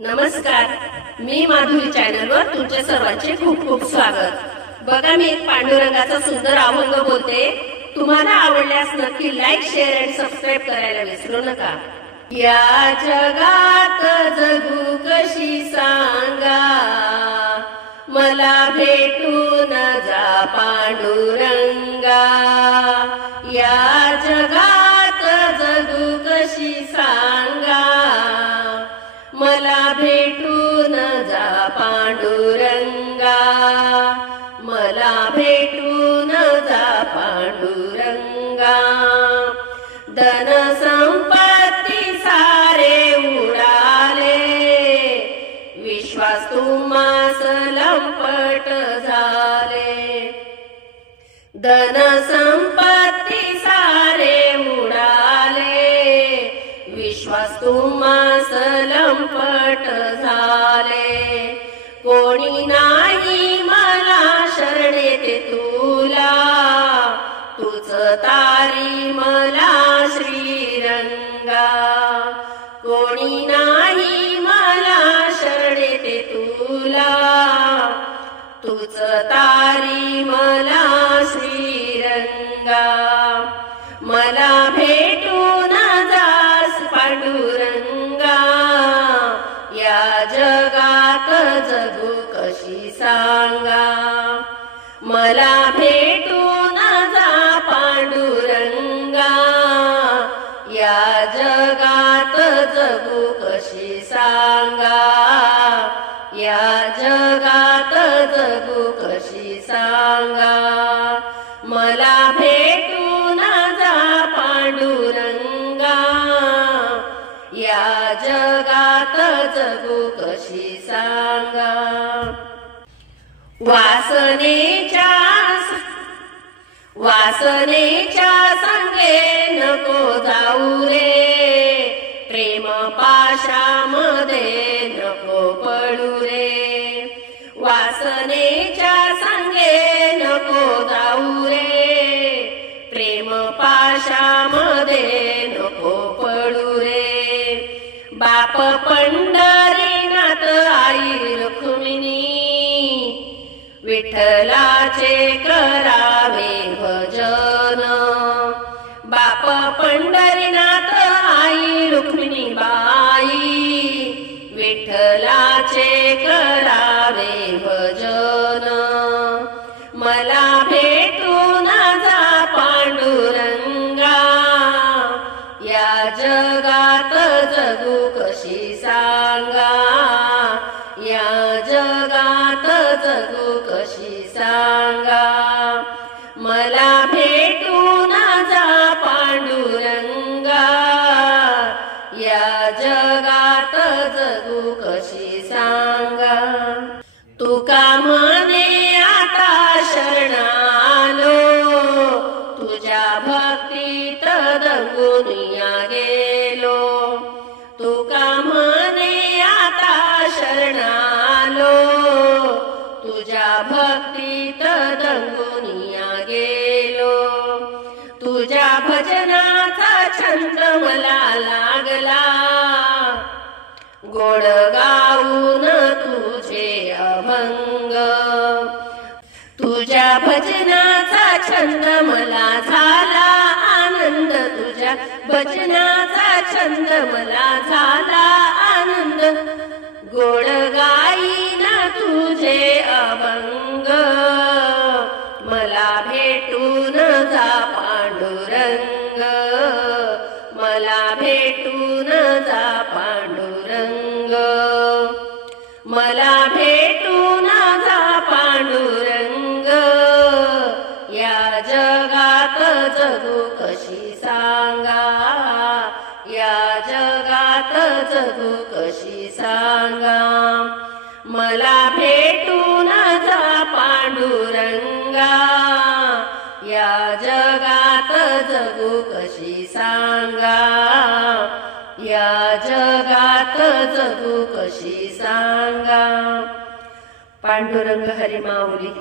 नमस्कार, मी माधुरी चॅनलवर तुमच्या सर्वांचे खूप खूप स्वागत। बघा, मी एक पांडुरंगाचा सुंदर अभंग बोलते। तुम्हाला आवडल्यास नक्की लाईक, शेअर आणि सबस्क्राईब करायला विसरू नका। या जगात जगू कशी सांगा, मला भेटून जा पांडुरंगा। या जगात जगू कशी सांगा, मला भेटून जा पांडुरंगा। मला भेटून जा पांडुरंगा। धन संपत्ती सारे उडाले, विश्वास तुम्हास लंपट झाले। धन संपत्ती सारे उडाले, विश्वास तुम्हास लंपट झाले। कोणी नाही मला शरण येते तुला, तूच तारी मला श्रीरंगा। कोणी नाही मला शरण येते तुला, तूच तारी मला श्रीरंगा। मला भेटून जास पांडुरंगा, या जगात जगू कशी सांगा। मला भेटून जा पांडुरंगा, या जगात जगू कशी सांगा। या जगात जगू कशी सांगा। मला भेटून जा पांडुरंगा, या जगात जगू कशी सांगा। वासनेच्या संगे नको जाऊ रे, प्रेम पाशामध्ये नको पडू रे। वासनेच्या संगे नको जाऊ रे, प्रेम पाशामध्ये नको पडू रे। बाप पंढरीनाथ आई रुक्मिणी, विठ्ठलाचे करावे भजन। बाप पंढरीनाथ आई रुक्मिणी बाई, विठ्ठलाचे करावे भजन। मला भेटून जा पांडुरंगा, या जगात जगू कशी सांगा। या जगात जगू कशी सांगा। मला भेटून जा पांडुरंगा, या जगात जगू कशी सांगा। तुका म्हणे आता शरण आलो, तुझ्या भक्तीत दंगून गेलो। तुका म्हणे आता शरण आलो, तुझ्या भक्तीत दंगून गेलो। तुझ्या भजनाचा छंद मला लागला, गोड गाऊन तुझे अभंग। तुझ्या भजनाचा छंद मला झाला आनंद, तुझ्या भजनाचा छंद मला झाला आनंद। गोड गाईन तुझे अभंग, मला भेटून जा पांडुरंग। मला भेटून जा पांडुरंग। मला भेटून जा पांडुरंग, या जगात जगू कशी सांगा। या जगात जगू कशी सांगा। मला भेटून जा पांडुरंगा, या जगात जगू कशी सांगा। या जगात जगू कशी सांगा। पांडुरंग हरी माऊली।